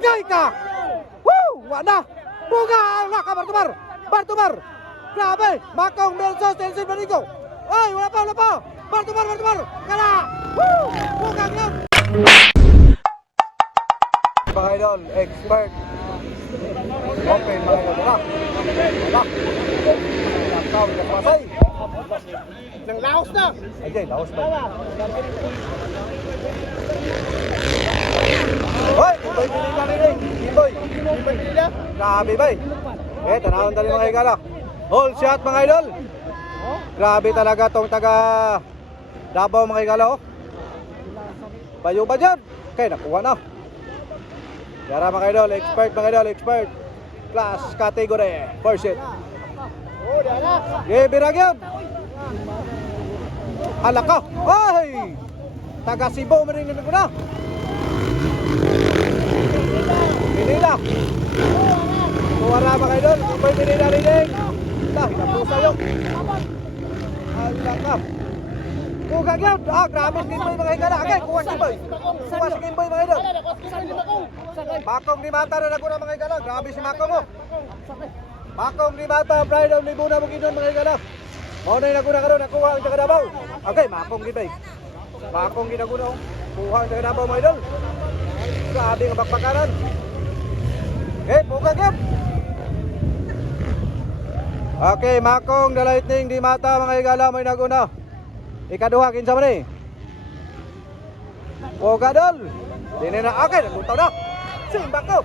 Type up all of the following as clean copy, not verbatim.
Agay ka! Woo! Wala! Buga! Wala ka, Bartumar! Bartumar! Grabe! Makong Melsos, Elsin Manigo! Ay! Wala pa! Bartumar! Kala! Woo! Buga yan! Mga idol, expert! Okay, mga idol, wala! Nakaw, nakapasay! Nang laos na. Ay, laos ba? Hoy! Imboy, pinila rin! Imboy! Grabe ba? Tanahon tali mga higala. Hold shot mga idol! Grabe talaga tong taga Davao mga higala, oh. Bayo ba dyan? Okay, nakuha na. Yara mga idol, expert. Class category, first hit. Birag yun! Hala ka! Ay! Taga Cebu marinig ko na! Pinila! Kuwara mga idol, Imboy Pinila rinig! Hinapusa yun! Hala ka! Kugag yun! Grabe si Imboy mga higala! Okay, kuha si Imboy! Kuha si Imboy mga idol! Makong ni Mata na naguna mga higala! Grabe si Makong, oh! Makong ni Mata, pride of Libuna mo ginon mga higala! Mauna yung naguna karon, nakuha ang taga Davao. Okay, Makong gitay. Makong ginaguna, oh. Kuha ang taga Davao mga idol. Grabe ang bakbakaran. Okay, bukag yun. Okay, Makong the Lightning, di Mata mga higala, may naguna. Ikaduha, kinsa man eh. Pogadol. Dini na, okay, nagpuntaw na. Simbak ko.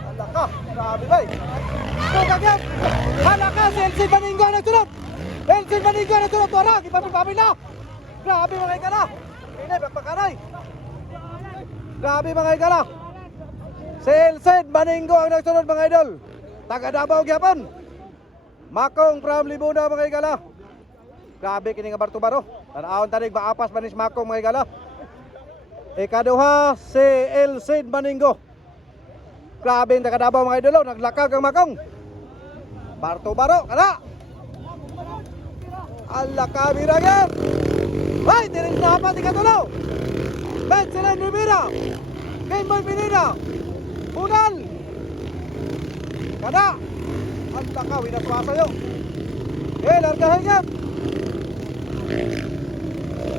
Hala ka, grabe ba eh. Bukag yun. Hala ka, si Elsin Manigo nagsunod. Elsin Manigo na sunod wala, ipapapapin na. Grabe mga higala. Ini, bakbakaray. Grabe mga higala. Si Elsin Manigo ang nagsunod mga idol. Taga Davao gyapon. Makong from Libuna mga higala. Grabe kini nga Bartubaro. Tanawon tanig maapas manis Makong mga higala. Ikaduha si Elsin Manigo. Grabe ang taga Davao mga idol, naglakag ang Makong. Bartubaro, kana. Allah kamera yan! Ay! Tiring na dapat ikatulo! Bet sila Rivera! Imboy Pinila! Bunal! Kada! Allah ka! Winaswasa yun! Largahin yan!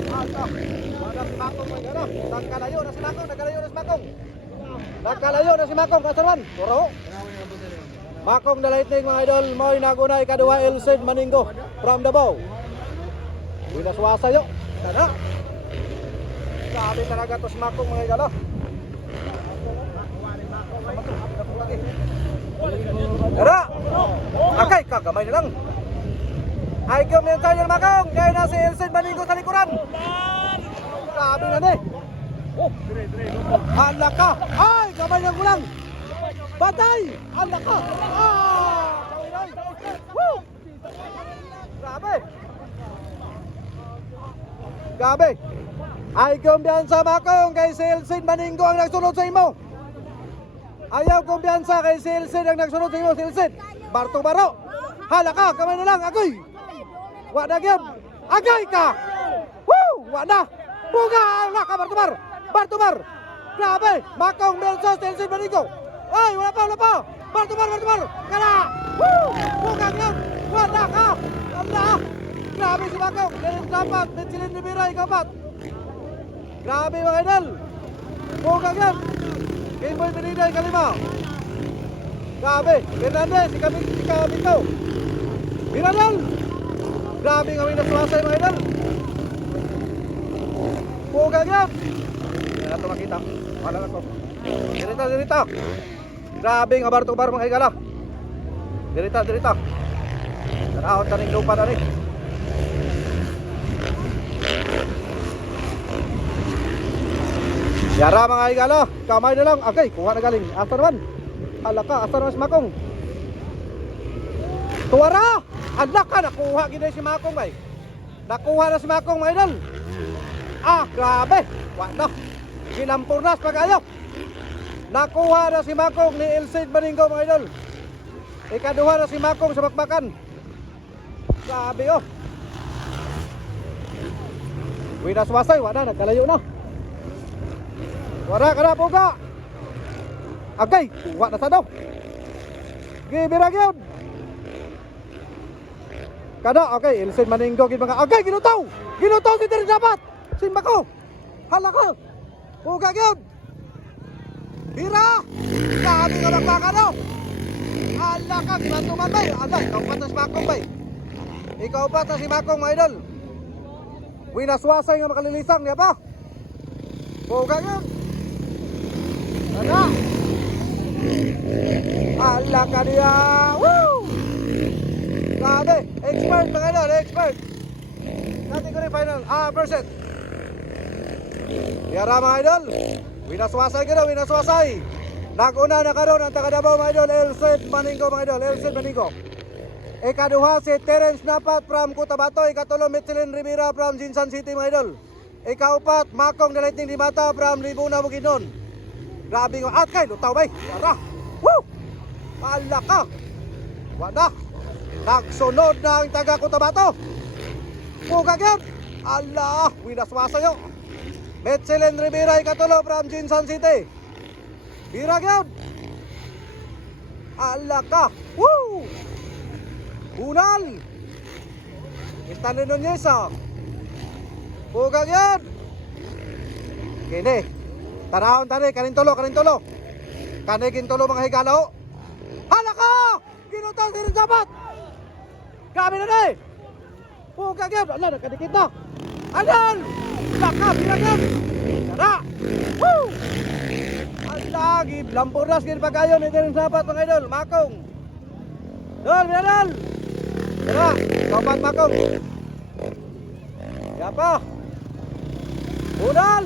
Allah! Wala si Makong may gana! Nagkalayo na si Makong! Nagkalayo na si Makong! Kasarman! Turo! Makong the Lightning mga idol! Mo'y nagunay kaduha Elsin Manigo from Davao! Winaswasa yun. Tara. Sabi talaga to si Makong mga higala. Tara. Okay, kagamay na lang. Ay, kumyan tayo ng Makong. Kaya na si Elsin Manigo sa likuran. Sabi na ni. Hala ka. Ay, gamay na gulang. Batay. Hala ka. Woo. Grabe. Gabi. Ay kumbiyansa Makong kay si Elsin Manigo ang nagsunod sa imo. Ayaw kumbiyansa kay si Elsin ang nagsunod sa imo, si Elsin. Bartubaro. Hala ka, kamay na lang, agoy. Wala gyud. Agay ka. Woo! Wala. Buga! Wala ka, Bartumar. Grabe. Makong Melsos, Elsin Manigo. Ay, wala pa. Bartumar. Kala. Woo! Buga yan. Wala ka. Wala. Grabe si Makong, Derin dapat, Betsilin Rivera, ikapat. Grabe mga idol. Bukag yan. Imboy Pinila, ikalima. Grabe, Fernandez, ikaw. Pinadal. Grabe nga may naswasay mga idol. Bukag yan. Hindi na ito makita. Wala na ito. Dirita. Grabe nga Bartubar mga higala. Dirita. Tanahon taning lupa na rin. Yara mga higala, kamay na lang. Okay, kuha na galing. Asa naman? Hala ka, asa naman si Makong? Tuwara! Hala ka, nakuha gina si Makong ay. Nakuha na si Makong mga idol. Grabe. Wala. Ginampurnas pag-ayaw. Nakuha na si Makong ni Elsin Manigo mga idol. Ikaduha na si Makong sa bakbakan. Grabe oh. Winaswasay, wala, nagkalayo na. Wala ka na, Puga. Agay, kuha na sa daw. Gibirag yun. Kada, okay, Elsin Maninggo gid mga. Agay, ginutaw. Ginutaw si Terence dapat. Simba ko. Hala ko. Pugag yun. Bira. Dami ka ng baka no. Hala ka, ginatuman bay. Ala, ikaw pa si Makong bay. Ikaw pa si Makong mga idol. Winaswasay nga makalilisang niya pa. Pugag yun. Kada. Hala ka niya. Woo! Grabe, expert mga idol, expert. Category final, first set. Yara mga idol, winaswasay ka na, winaswasay. Nag-una na karon ang taga-Davao mga idol, Elsin Maninggo mga idol, Elsin Maninggo. Ikaduha si Terence Napat from Cotabato, ikatulo Michelin Rivera from Jinsan City mga idol. Ikaupat, Makong Dalating Di Mata from Libuna Bukidnon. Grabe nga, at kay, lutaw bay, yara. Woo! Pala ka. Wala. Nagsunod na ang taga Cotabato. Pugag yun. Allah, winaswasayo. Michelin Rivera ikatulo from Jinsan City. Birag yun. Allah ka. Woo! Bunal. Stanley Nunez. Pugag yun. Kini. Tanahon tani, kanin tulo. Kani kintulo mga higalaw. Hala ka! Ginutang din dapat. Grabe na na eh. Pugag yun. Ala, nakadikit na. Anal! Laka, binagyan. Tara. Woo! Ala, lampuras gini pagayon. Ito rin sapat mga idol. Makong. Dol, binadal. Tara, sobat Makong. Siapa? Budal.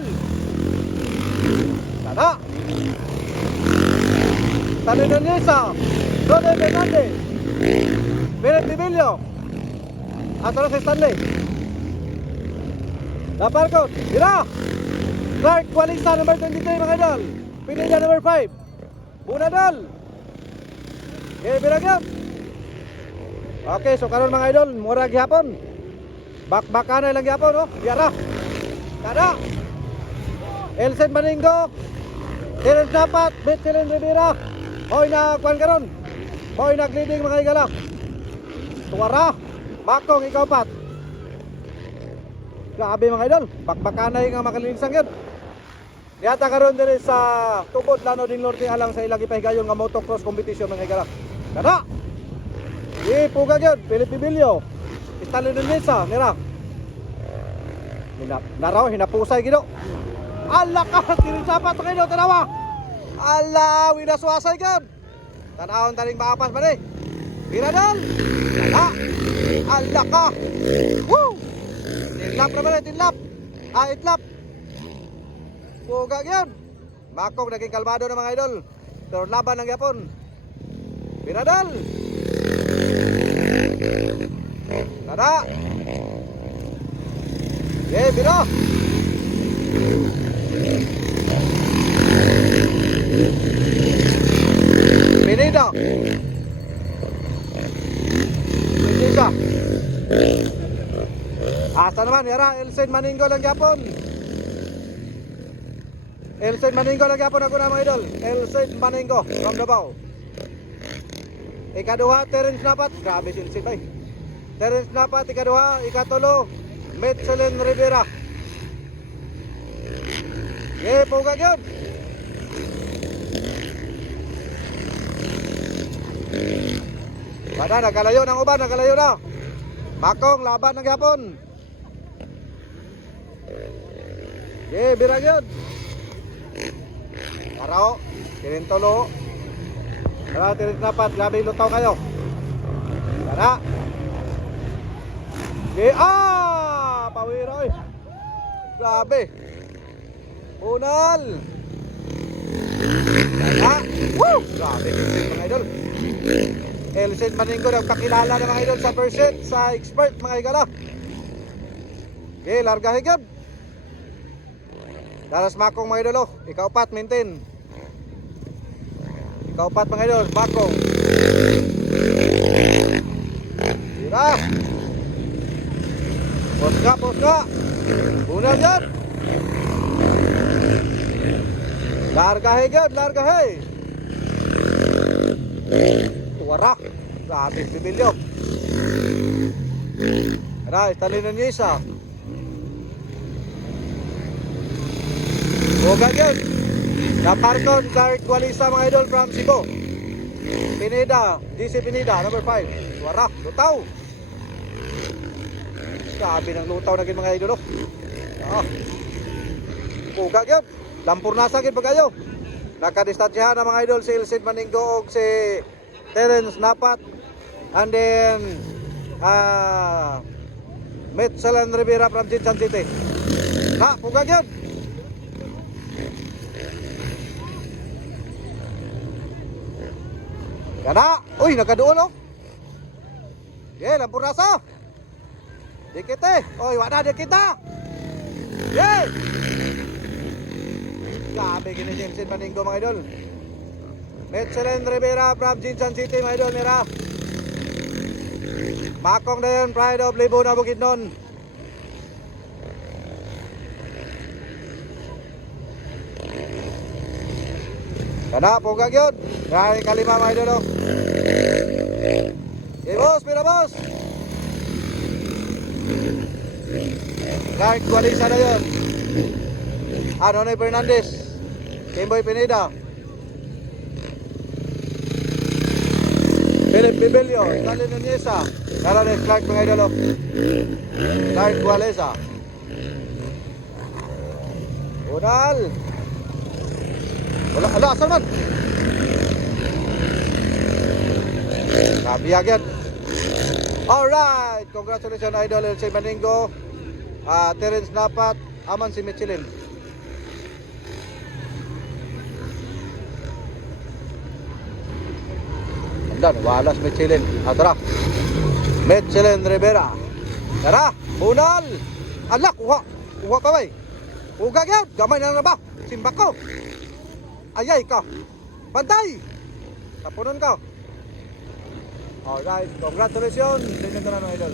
Tara. Stanley Nuneza. Rode Fernandez. Bennett Bibilio. Ato na si Stanley. Naparkot. Tira. Clark Walisa number 23 mga idol. Pinilla number 5. Bunadal. Okay, biragyan. Okay, so karon mga idol, murag gyapon. Bakbakanay lang gyapon, oh. Yara. Kada. Elsin Maninggo. Terence Napat, Michelin Rivera. Hoy na kwan karon. Hoy nag-leading mga igala. Tuwara. Makong ikaw pat. Grabe mga idol, bakbakanay nga makalinsang yun. Yata karon diri sa tubod Lano ding Norte alang sa ilang ipahigayon nga motocross competition mga igala. Kada. Pugag yun, Philip Bibilio. Stanley Nuneza, nira. Naraw, hinapusay gido. Ala ka, tinisapat ito kayo, tanawa. Ala, winaswasay ka. Tanahon taning maapas ba ni? Biradal. Ala. Ala ka. Woo! Tinlap naman eh, tinlap. Itlap. Pugag yun. Makong naging kalmado na mga idol. Pero laban ng Yapon. Biradal. Tada. Okay, biro. Pinida. Pinida. Asa naman, yara, Elsin Maninggo lang Japon. Elsin Maninggo lang Japon ako na mga idol. Elsin Maninggo from Davao. Ikaduha, Terence Napat. Grabe si Elsin bay. Terence Napat, ikaduha. Ikatulo, Michelin Rivera. Okay, pugag yun. Bada, nagkalayo ng uban, nagkalayo na. Makong, laban ng Japon. Okay, birag yun. Arao, Tirintolo. Tara, Terence Napat, grabe lutaw kayo. Tara. Okay, pawira oy. Grabe. Unal. Tara. Woo! Grabe, mga idol. Elsin Maninggo nagpakilala ng mga idol sa first set, sa expert mga igala. Okay, larga higab. Daras Makong mga idol, ikaw pat, maintain. Ikaw pat mga idol, Makong. Tira. Poska. Unal yan. Larga higab, larga hey. Wara. Grabe, Bibilyo. Tara, istalin niyo isa. Huwag yun. Naparton, Clark Walisa mga idol from Cebu. Pineda, DC Pineda, number 5. Wara, lutaw. Grabe ng lutaw na mga idol. Huwag yun. Lampurnasa gid pa kayo. Nakadistansyahan na mga idol si Elcid Maninggo og si Terence Napat. And then Mitchell Rivera from Jinsan City. Na, pugag yun. Kana, uy, nakaduol oh. Yeah, lampurnasa. Dikit eh. Oy, wala dikit ah. Yeah. Grabe gini si Elcid Maninggo mga idol. Mitchell Rivera from Jinsan City mga idol, mira. Makong na yun, Pride of Libo na Bukidnon. Kana, pugag yun. Kaya kalima mga idol. Okay, boss, pira boss. Clark Walisa na yun. Nonoy Fernandez. Kimboy Pineda. Philip Bibilyo. Stalin Nuneza. Carlos Clark mga idolo. Clark Walisa. Unal. Wala, asan man? Nabiyag yan. Alright. Congratulations idol Elcid Maninggo. Terence Napat. Aman si Michelin. Dan walas Michelin. Tara. Michelin Rivera. Tara, bunal. Ala, kuha. Kuha pa bay. Ugag yan. Gamay na ba? Simba ko. Ayay ka. Bantay. Tapunon ka. Alright, congratulations. Tingnan ka na ng idol.